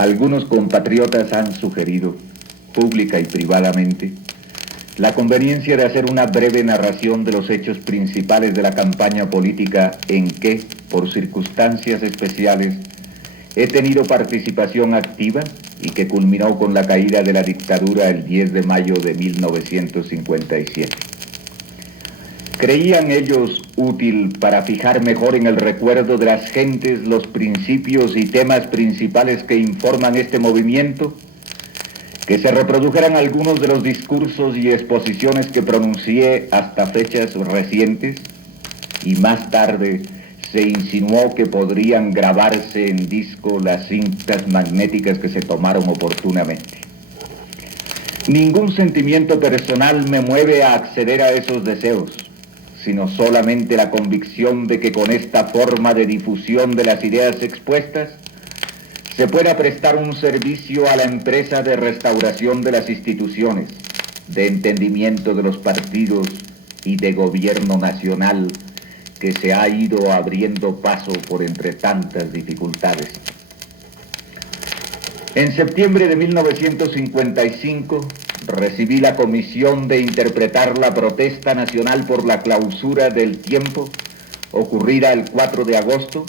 Algunos compatriotas han sugerido, pública y privadamente, la conveniencia de hacer una breve narración de los hechos principales de la campaña política en que, por circunstancias especiales, he tenido participación activa y que culminó con la caída de la dictadura el 10 de mayo de 1957. ¿Creían ellos útil para fijar mejor en el recuerdo de las gentes los principios y temas principales que informan este movimiento? Que se reprodujeran algunos de los discursos y exposiciones que pronuncié hasta fechas recientes y más tarde se insinuó que podrían grabarse en disco las cintas magnéticas que se tomaron oportunamente. Ningún sentimiento personal me mueve a acceder a esos deseos, sino solamente la convicción de que con esta forma de difusión de las ideas expuestas se pueda prestar un servicio a la empresa de restauración de las instituciones, de entendimiento de los partidos y de gobierno nacional que se ha ido abriendo paso por entre tantas dificultades. En septiembre de 1955 recibí la comisión de interpretar la protesta nacional por la clausura del tiempo ocurrida el 4 de agosto,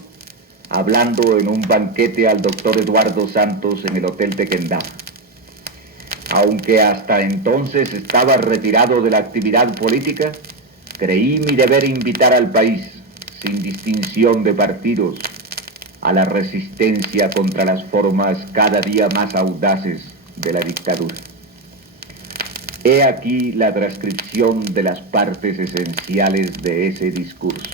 hablando en un banquete al doctor Eduardo Santos en el Hotel Tequendama. Aunque hasta entonces estaba retirado de la actividad política, creí mi deber invitar al país, sin distinción de partidos, a la resistencia contra las formas cada día más audaces de la dictadura. He aquí la transcripción de las partes esenciales de ese discurso.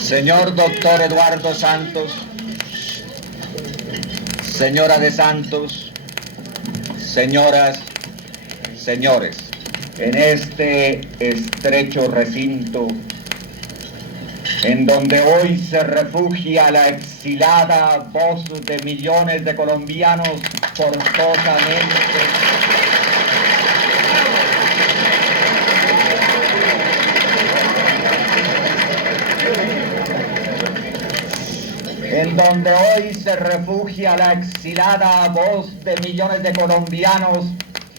Señor doctor Eduardo Santos, señora de Santos, señoras, señores, en este estrecho recinto en donde hoy se refugia la exilada voz de millones de colombianos forzosamente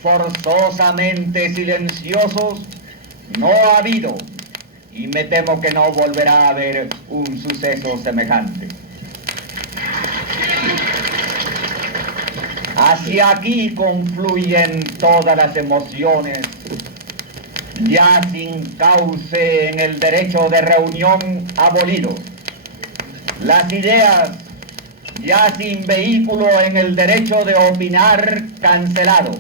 forzosamente silenciosos, no ha habido y me temo que no volverá a haber un suceso semejante. Hacia aquí confluyen todas las emociones, ya sin cauce en el derecho de reunión abolido, las ideas ya sin vehículo en el derecho de opinar cancelado,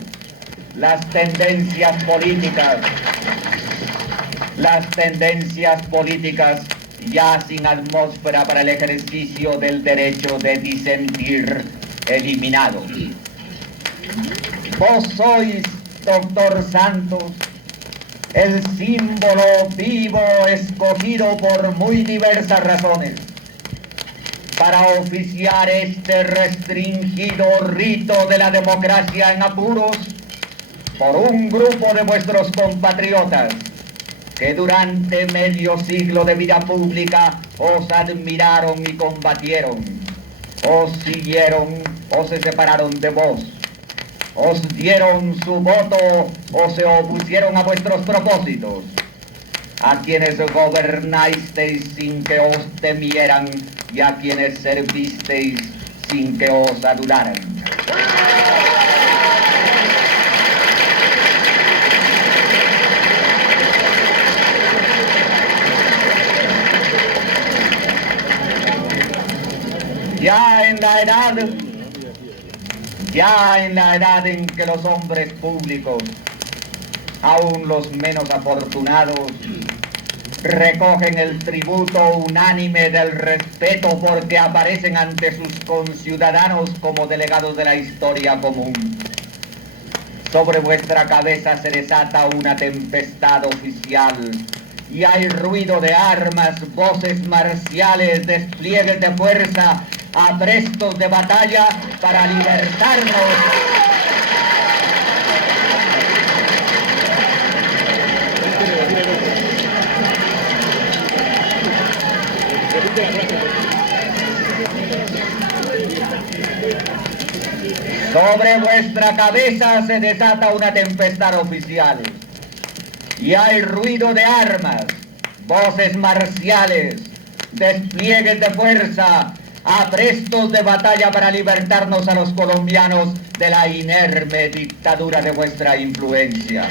las tendencias políticas ya sin atmósfera para el ejercicio del derecho de disentir eliminado. Vos sois, doctor Santos, el símbolo vivo escogido por muy diversas razones para oficiar este restringido rito de la democracia en apuros por un grupo de vuestros compatriotas que durante medio siglo de vida pública os admiraron y combatieron, os siguieron o se separaron de vos, os dieron su voto o se opusieron a vuestros propósitos, a quienes gobernasteis sin que os temieran y a quienes servisteis sin que os adularan. Ya en la edad en que los hombres públicos, aun los menos afortunados, recogen el tributo unánime del respeto porque aparecen ante sus conciudadanos como delegados de la historia común. Sobre vuestra cabeza se desata una tempestad oficial y hay ruido de armas, voces marciales, despliegues de fuerza, aprestos de batalla para libertarnos. Sobre vuestra cabeza se desata una tempestad oficial y hay ruido de armas, voces marciales, despliegues de fuerza, aprestos de batalla para libertarnos a los colombianos de la inerme dictadura de vuestra influencia.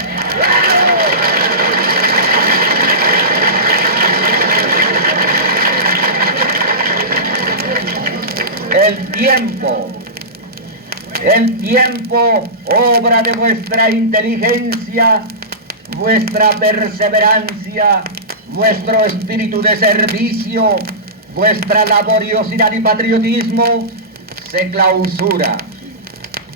El tiempo, obra de vuestra inteligencia, vuestra perseverancia, vuestro espíritu de servicio, vuestra laboriosidad y patriotismo, se clausura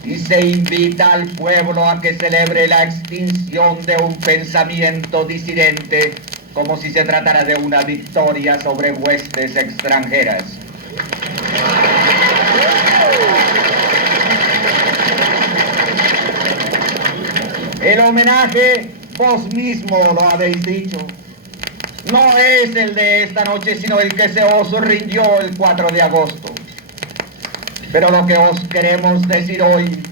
y se invita al pueblo a que celebre la extinción de un pensamiento disidente como si se tratara de una victoria sobre huestes extranjeras. El homenaje, vos mismo lo habéis dicho, no es el de esta noche, sino el que se os rindió el 4 de agosto. Pero lo que os queremos decir hoy,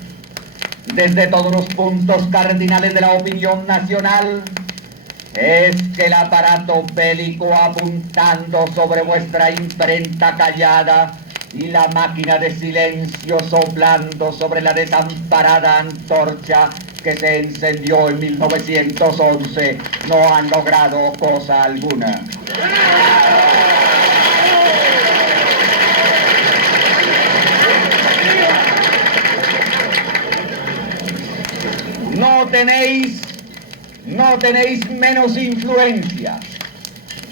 desde todos los puntos cardinales de la opinión nacional, es que el aparato bélico apuntando sobre vuestra imprenta callada y la máquina de silencio soplando sobre la desamparada antorcha que se encendió en 1911, no han logrado cosa alguna. No tenéis menos influencia,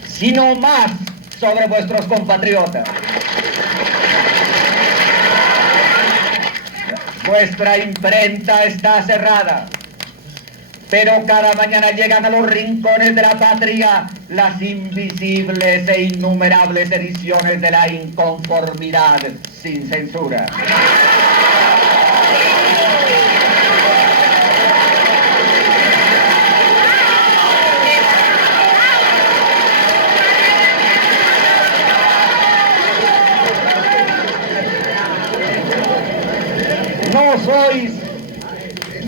sino más sobre vuestros compatriotas. Vuestra imprenta está cerrada, pero cada mañana llegan a los rincones de la patria las invisibles e innumerables ediciones de la inconformidad sin censura.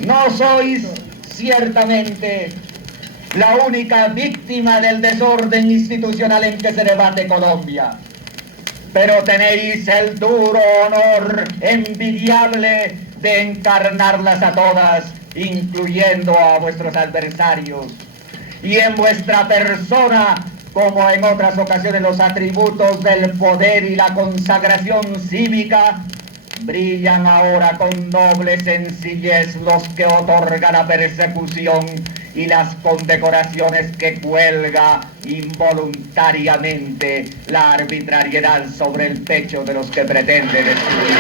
No sois ciertamente la única víctima del desorden institucional en que se debate Colombia, pero tenéis el duro honor envidiable de encarnarlas a todas, incluyendo a vuestros adversarios, y en vuestra persona, como en otras ocasiones, los atributos del poder y la consagración cívica brillan ahora con noble sencillez los que otorga la persecución y las condecoraciones que cuelga involuntariamente la arbitrariedad sobre el pecho de los que pretenden destruir.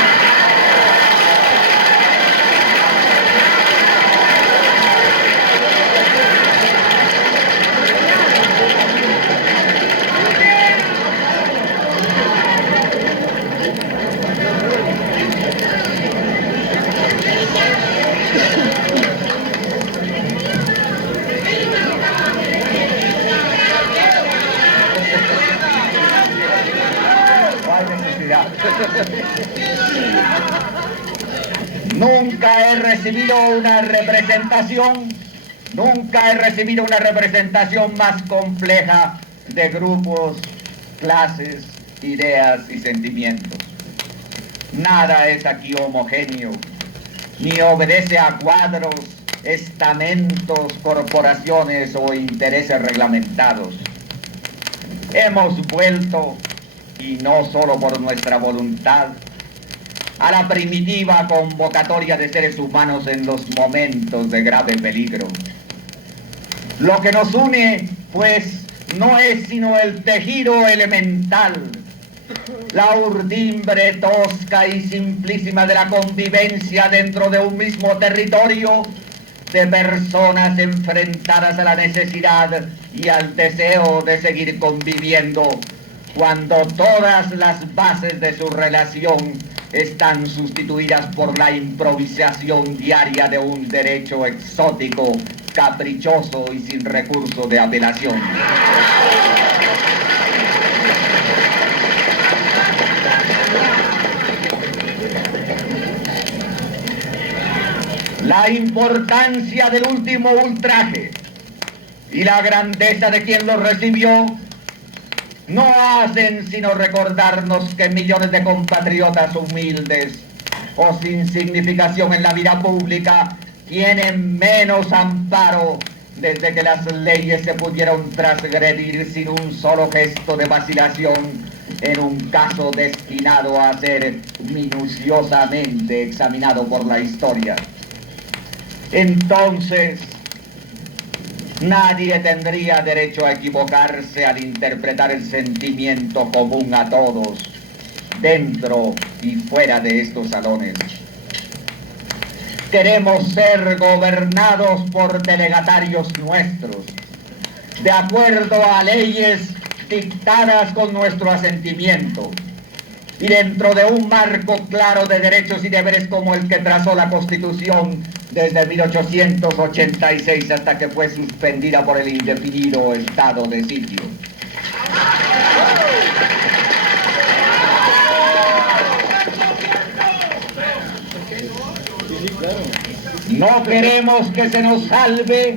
Nunca he recibido una representación más compleja de grupos, clases, ideas y sentimientos. Nada es aquí homogéneo, ni obedece a cuadros, estamentos, corporaciones o intereses reglamentados. Hemos vuelto, y no solo por nuestra voluntad, a la primitiva convocatoria de seres humanos en los momentos de grave peligro. Lo que nos une, pues, no es sino el tejido elemental, la urdimbre tosca y simplísima de la convivencia dentro de un mismo territorio, de personas enfrentadas a la necesidad y al deseo de seguir conviviendo, cuando todas las bases de su relación están sustituidas por la improvisación diaria de un derecho exótico caprichoso y sin recurso de apelación. La importancia del último ultraje y la grandeza de quien lo recibió no hacen sino recordarnos que millones de compatriotas humildes o sin significación en la vida pública tienen menos amparo desde que las leyes se pudieron transgredir sin un solo gesto de vacilación en un caso destinado a ser minuciosamente examinado por la historia. Entonces, nadie tendría derecho a equivocarse al interpretar el sentimiento común a todos, dentro y fuera de estos salones. Queremos ser gobernados por delegatarios nuestros, de acuerdo a leyes dictadas con nuestro asentimiento, y dentro de un marco claro de derechos y deberes como el que trazó la Constitución desde 1886 hasta que fue suspendida por el indefinido estado de sitio. No queremos que se nos salve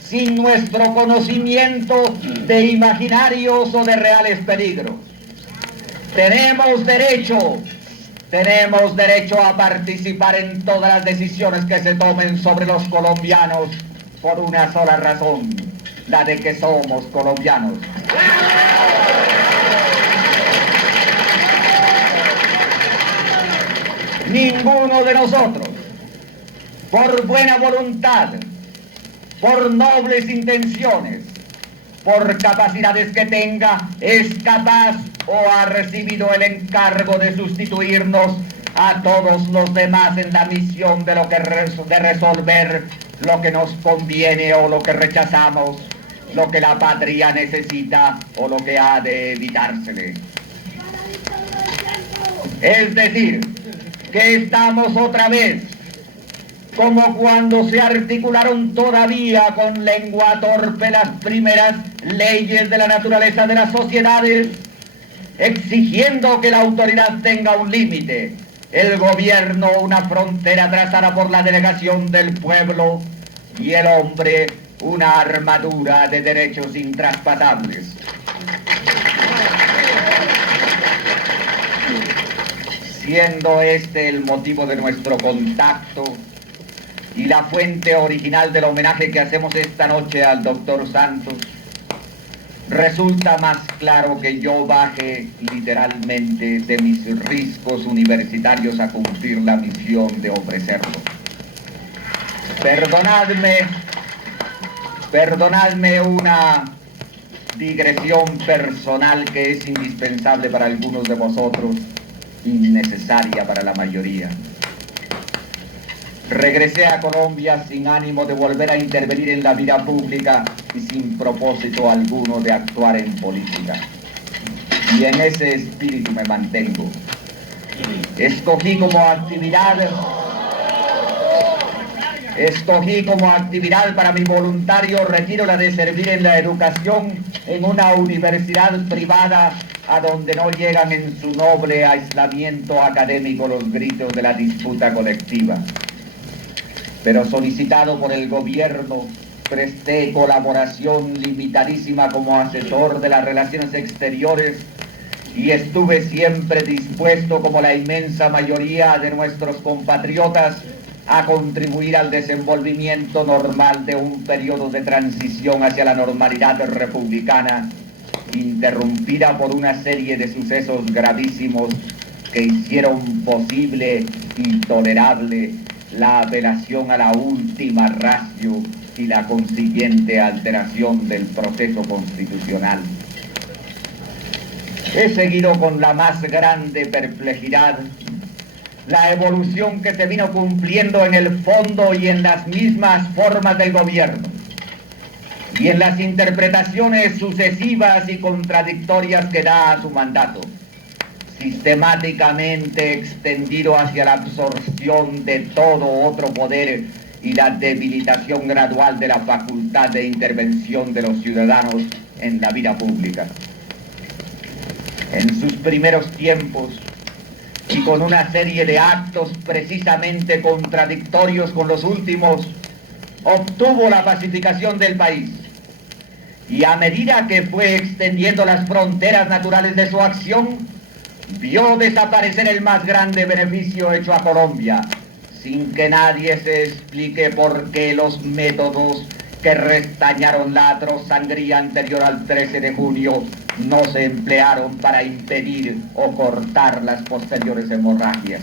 sin nuestro conocimiento de imaginarios o de reales peligros. Tenemos derecho a participar en todas las decisiones que se tomen sobre los colombianos por una sola razón, la de que somos colombianos. Ninguno de nosotros, por buena voluntad, por nobles intenciones, por capacidades que tenga, es capaz o ha recibido el encargo de sustituirnos a todos los demás en la misión de resolver lo que nos conviene o lo que rechazamos, lo que la patria necesita o lo que ha de evitársele. Es decir, que estamos otra vez como cuando se articularon todavía con lengua torpe las primeras leyes de la naturaleza de las sociedades, exigiendo que la autoridad tenga un límite, el gobierno una frontera trazada por la delegación del pueblo y el hombre una armadura de derechos intraspasables. Siendo este el motivo de nuestro contacto y la fuente original del homenaje que hacemos esta noche al doctor Santos, resulta más claro que yo baje literalmente de mis riscos universitarios a cumplir la misión de ofrecerlo. Perdonadme una digresión personal que es indispensable para algunos de vosotros, innecesaria para la mayoría. Regresé a Colombia sin ánimo de volver a intervenir en la vida pública y sin propósito alguno de actuar en política. Y en ese espíritu me mantengo. Escogí como actividad para mi voluntario retiro la de servir en la educación en una universidad privada a donde no llegan en su noble aislamiento académico los gritos de la disputa colectiva. Pero solicitado por el gobierno, presté colaboración limitadísima como asesor de las relaciones exteriores y estuve siempre dispuesto, como la inmensa mayoría de nuestros compatriotas, a contribuir al desenvolvimiento normal de un periodo de transición hacia la normalidad republicana, interrumpida por una serie de sucesos gravísimos que hicieron posible y tolerable la apelación a la última ratio y la consiguiente alteración del proceso constitucional. He seguido con la más grande perplejidad la evolución que se vino cumpliendo en el fondo y en las mismas formas del gobierno, y en las interpretaciones sucesivas y contradictorias que da a su mandato, sistemáticamente extendido hacia la absorción de todo otro poder y la debilitación gradual de la facultad de intervención de los ciudadanos en la vida pública. En sus primeros tiempos, y con una serie de actos precisamente contradictorios con los últimos, obtuvo la pacificación del país. Y a medida que fue extendiendo las fronteras naturales de su acción, vio desaparecer el más grande beneficio hecho a Colombia, sin que nadie se explique por qué los métodos que restañaron la atroz sangría anterior al 13 de junio no se emplearon para impedir o cortar las posteriores hemorragias.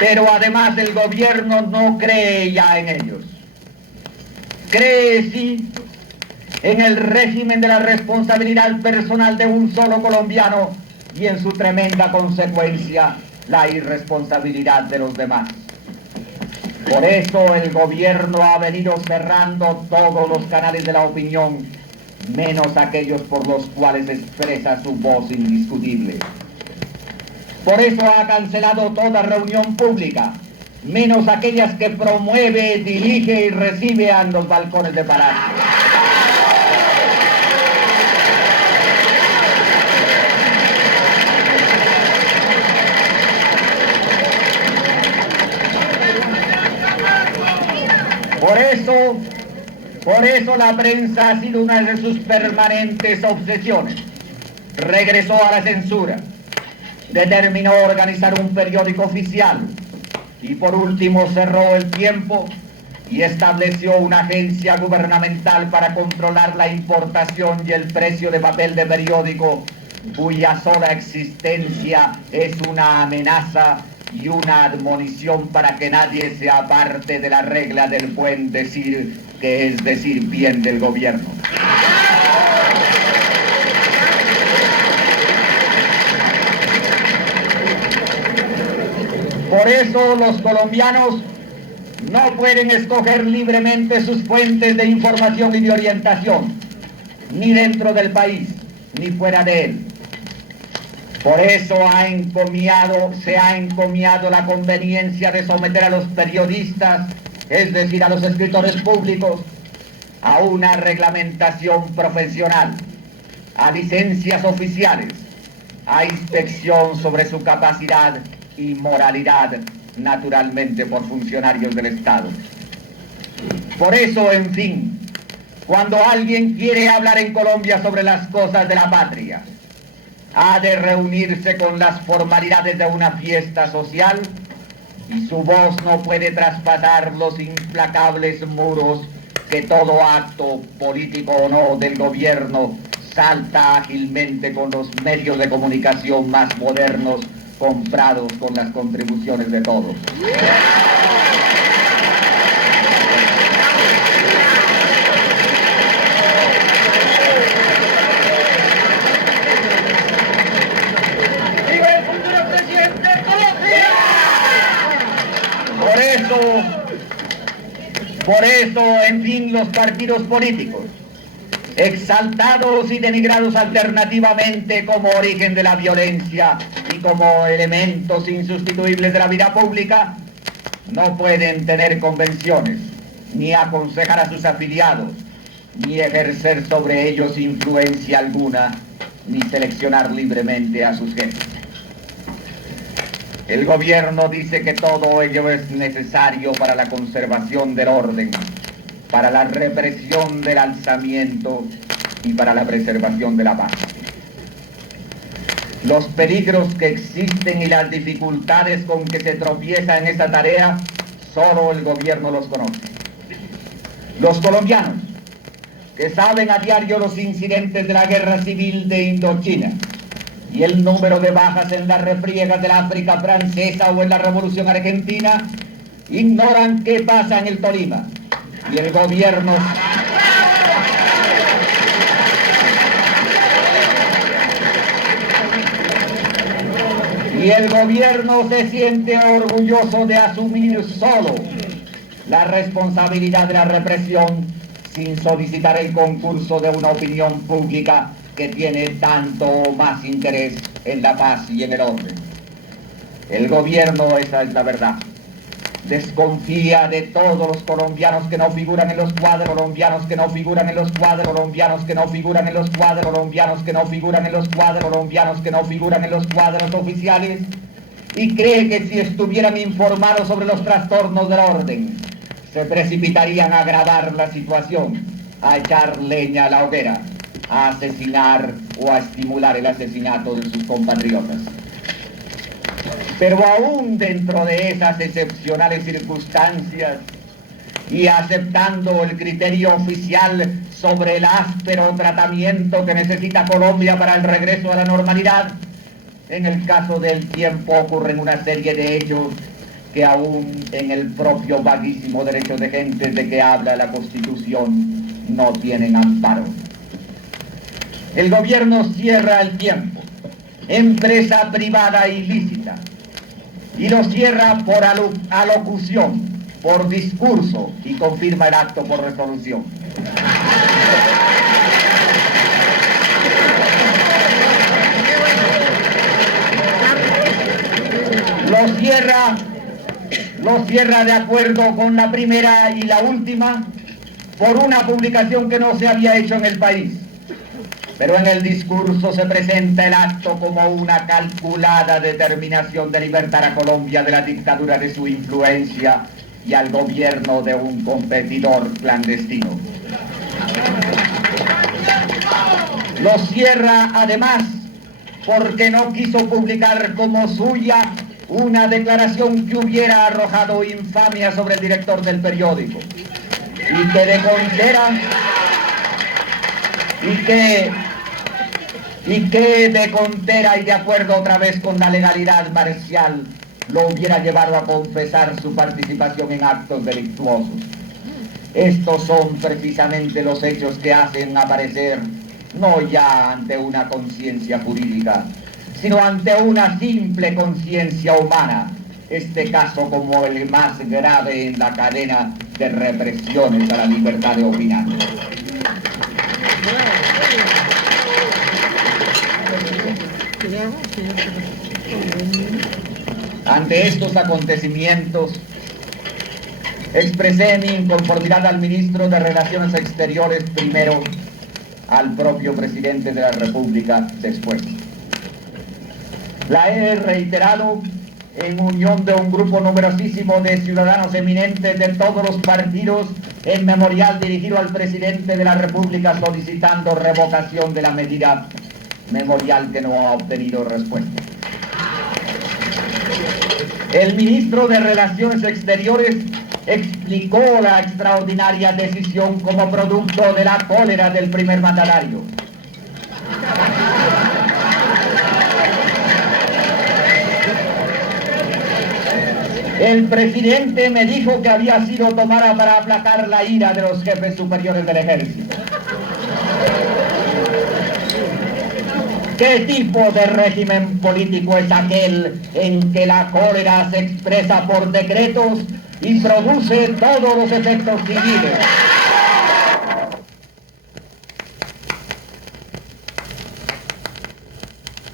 Pero además el gobierno no cree ya en ellos. Cree sí en el régimen de la responsabilidad personal de un solo colombiano y en su tremenda consecuencia, la irresponsabilidad de los demás. Por eso el gobierno ha venido cerrando todos los canales de la opinión, menos aquellos por los cuales expresa su voz indiscutible. Por eso ha cancelado toda reunión pública, menos aquellas que promueve, dirige y recibe en los balcones de Palacio. Por eso la prensa ha sido una de sus permanentes obsesiones. Regresó a la censura, determinó organizar un periódico oficial y por último cerró El Tiempo y estableció una agencia gubernamental para controlar la importación y el precio de papel de periódico, cuya sola existencia es una amenaza y una admonición para que nadie se aparte de la regla del buen decir, que es decir bien del gobierno. Por eso los colombianos no pueden escoger libremente sus fuentes de información y de orientación, ni dentro del país, ni fuera de él. Por eso se ha encomiado la conveniencia de someter a los periodistas, es decir, a los escritores públicos, a una reglamentación profesional, a licencias oficiales, a inspección sobre su capacidad y moralidad, naturalmente por funcionarios del Estado. Por eso, en fin, cuando alguien quiere hablar en Colombia sobre las cosas de la patria, ha de reunirse con las formalidades de una fiesta social y su voz no puede traspasar los implacables muros que todo acto, político o no, del gobierno salta ágilmente con los medios de comunicación más modernos comprados con las contribuciones de todos. Por eso, en fin, los partidos políticos, exaltados y denigrados alternativamente como origen de la violencia y como elementos insustituibles de la vida pública, no pueden tener convenciones, ni aconsejar a sus afiliados, ni ejercer sobre ellos influencia alguna, ni seleccionar libremente a sus jefes. El gobierno dice que todo ello es necesario para la conservación del orden, para la represión del alzamiento y para la preservación de la paz. Los peligros que existen y las dificultades con que se tropieza en esta tarea, solo el gobierno los conoce. Los colombianos, que saben a diario los incidentes de la guerra civil de Indochina, y el número de bajas en las refriegas del África francesa o en la Revolución Argentina, ignoran qué pasa en el Tolima. Y el gobierno se siente orgulloso de asumir solo la responsabilidad de la represión sin solicitar el concurso de una opinión pública que tiene tanto o más interés en la paz y en el orden. El gobierno, esa es la verdad, desconfía de todos los colombianos que no figuran en los cuadros, colombianos que no figuran en los cuadros, colombianos que no figuran en los cuadros, colombianos que no figuran en los cuadros, colombianos que no figuran en los cuadros oficiales, y cree que si estuvieran informados sobre los trastornos del orden, se precipitarían a agravar la situación, a echar leña a la hoguera, a asesinar o a estimular el asesinato de sus compatriotas. Pero aún dentro de esas excepcionales circunstancias y aceptando el criterio oficial sobre el áspero tratamiento que necesita Colombia para el regreso a la normalidad, en el caso del tiempo ocurren una serie de hechos que aún en el propio vaguísimo derecho de gentes de que habla la Constitución no tienen amparo. El gobierno cierra el tiempo, empresa privada ilícita, y lo cierra por alocución, por discurso, y confirma el acto por resolución. Lo cierra de acuerdo con la primera y la última por una publicación que no se había hecho en el país. Pero en el discurso se presenta el acto como una calculada determinación de libertar a Colombia de la dictadura de su influencia y al gobierno de un competidor clandestino. Lo cierra además porque no quiso publicar como suya una declaración que hubiera arrojado infamia sobre el director del periódico y que de contera y de acuerdo otra vez con la legalidad marcial lo hubiera llevado a confesar su participación en actos delictuosos. Estos son precisamente los hechos que hacen aparecer no ya ante una conciencia jurídica, sino ante una simple conciencia humana, este caso como el más grave en la cadena de represiones a la libertad de opinar. Ante estos acontecimientos, expresé mi inconformidad al ministro de Relaciones Exteriores primero, al propio presidente de la República después. La he reiterado en unión de un grupo numerosísimo de ciudadanos eminentes de todos los partidos en memorial dirigido al presidente de la República solicitando revocación de la medida, memorial que no ha obtenido respuesta. El ministro de Relaciones Exteriores explicó la extraordinaria decisión como producto de la cólera del primer mandatario. El presidente me dijo que había sido tomada para aplacar la ira de los jefes superiores del ejército. ¿Qué tipo de régimen político es aquel en que la cólera se expresa por decretos y produce todos los efectos civiles?